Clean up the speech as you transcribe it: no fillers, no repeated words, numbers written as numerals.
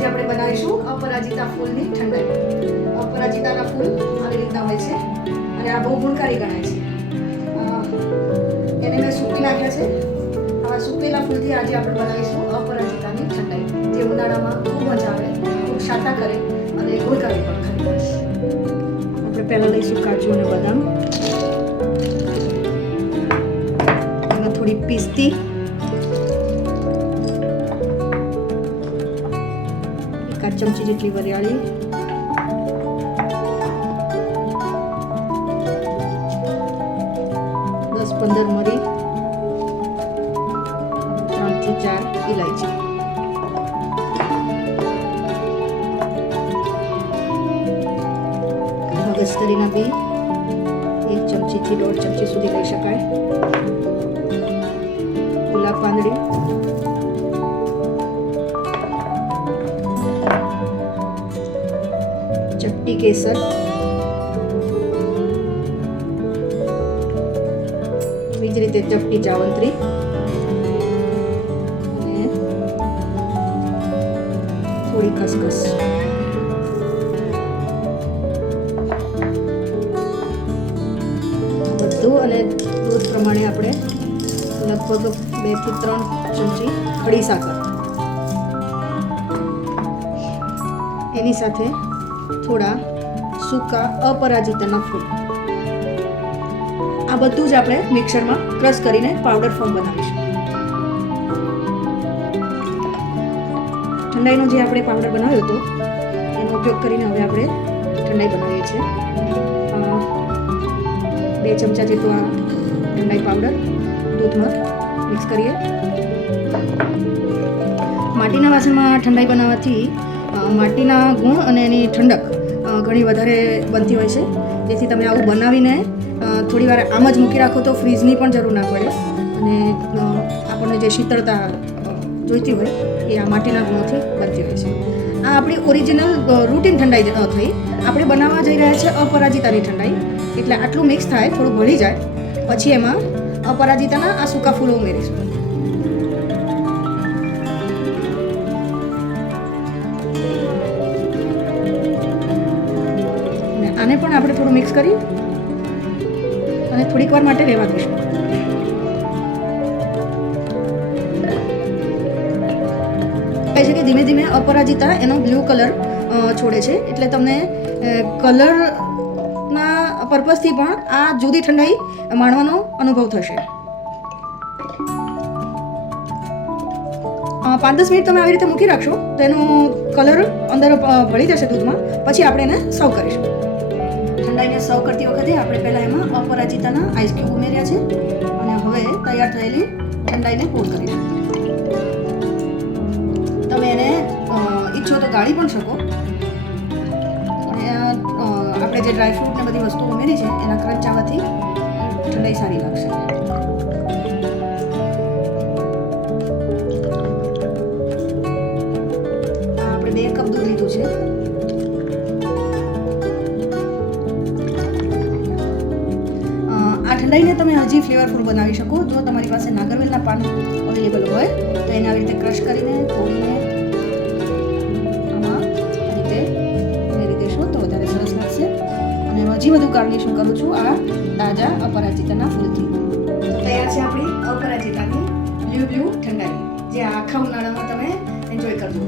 આજે આપણે બનાવીશું અપરાજિતા ફૂલની ઠંડાઈ. અપરાજિતાના ફૂલ આવી રીતના હોય છે અને આ બહુ ગુણકારી ગણાય છે. એને મેં સૂકવી નાખ્યા છે. આવા સૂકવેલા ફૂલથી આજે આપણે બનાવીશું અપરાજિતાની ઠંડાઈ, જે ઉનાળામાં ખૂબ મજા આવે, ખૂબ શાતા કરે અને ગુણકારી પણ ખરી. આપણે પહેલાં લઈશું કાજુ અને બદામ, એમાં થોડી પિસ્તી, એકાદ ચમચી જેટલી વરિયાળી, 10-15 મરી, 3 થી 4 ઇલાયચી. મગજતરીના બી 1 ચમચી થી 1.5 ચમચી સુધી લઈ શકાય. ગુલાબ પાંદડી, ચપટી કેસર, બીજી રીતે ચપટી જાવંત્રી અને થોડી ખસખસ. બધું અને દૂધ પ્રમાણે આપણે લગભગ 2 થી 3 ચમચી ખડી સાકર, એની સાથે થોડા સૂકા અપરાજિતાના ફૂલ, આ બધું જ આપણે મિક્સરમાં ક્રશ કરીને પાવડર ફોર્મ બનાવીશું. ઠંડાઈનો જે આપણે પાવડર બનાવ્યો હતો એનો ઉપયોગ કરીને હવે આપણે ઠંડાઈ બનાવીએ છીએ. 2 ચમચા જેટલો આ ઠંડાઈ પાવડર દૂધમાં મિક્સ કરીએ. માટીના વાસણમાં ઠંડાઈ બનાવવાથી માટીના ગુણ અને એની ઠંડક ઘણી વધારે બનતી હોય છે. જેથી તમે આવું બનાવીને થોડી વાર આમ જ મૂકી રાખો તો ફ્રીજની પણ જરૂર ના પડે અને આપણને જે શીતળતા જોઈતી હોય એ આ માટીના ગુણોથી બનતી હોય છે. આ આપણી ઓરિજિનલ રૂટીન ઠંડાઈ થઈ. આપણે બનાવવા જઈ રહ્યા છીએ અપરાજિતાની ઠંડાઈ, એટલે આટલું મિક્સ થાય, થોડું ભળી જાય, પછી એમાં અપરાજિતાના આ સૂકા ફૂલો ઉમેરીશું. આને પણ આપણે થોડું મિક્સ કરી અને થોડીક વાર માટે રહેવા દઈશું. કહે છે કે ધીમે ધીમે અપરાજિતા એનો બ્લુ કલર છોડે છે, એટલે તમને કલરના પર્પઝથી પણ આ જુદી ઠંડાઈ માણવાનો અનુભવ થશે. 5-10 મિનિટ તમે આવી રીતે મૂકી રાખશો તો એનો કલર અંદર ભળી જશે દૂધમાં. પછી આપણે એને સર્વ કરીશું. ઠંડાઈને સર્વ કરતી વખતે આપણે પહેલાં એમાં અપરાજિતાના આઈસ ક્યુબ ઉમેર્યા છે અને હવે તૈયાર થયેલી ઠંડાઈને પોર કરીશું. તમે એને ઈચ્છો તો ગાળી પણ શકો અને આપણે જે ડ્રાયફ્રૂટ ને બધી વસ્તુઓ ઉમેરી છે એના ક્રંચ આવવાથી ઠંડાઈ સારી લાગશે. આપણે 2 કપ દૂધ લીધું છે. આ ઠંડાઈને તમે હજી ફ્લેવરફુલ બનાવી શકો. જો તમારી પાસે નાગરવેલના પાન અવેલેબલ હોય તો એને આવી રીતે ક્રશ કરીને તોડીને આમાં રીતે ઉમેરી દેશો તો વધારે સરસ લાગશે. અને હજી વધુ ગાર્નિશિંગ કરું છું આ તાજા અપરાજિતાના ફૂલથી. તૈયાર છે આપણી અપરાજિતાની બ્લુ ઠંડાઈ, જે આખા ઉનાળામાં તમે એન્જોય કરજો.